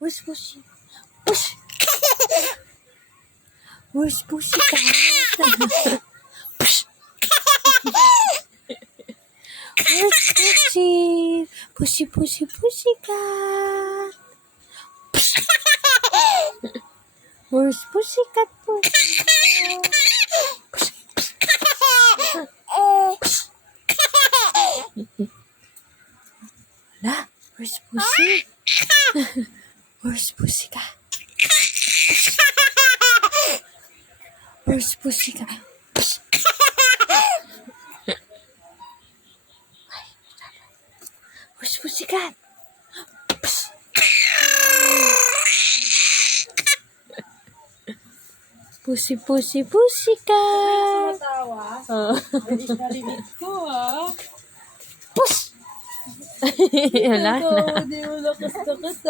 Where's Pussy? Push! Where's Pussy cat? Where's Pussy? Pussy, Pussy, Pussy cat. Where's Pussy cat? Pussy cat? Wala. Where's Pussy? Where's Pussy cat? Where's Pussy cat? Where's Pussy cat? Pussy, Pussy, Pussy cat. Tawa. Oh. Narinig ko Puss! Wala na. Hindi mo lakas-lakas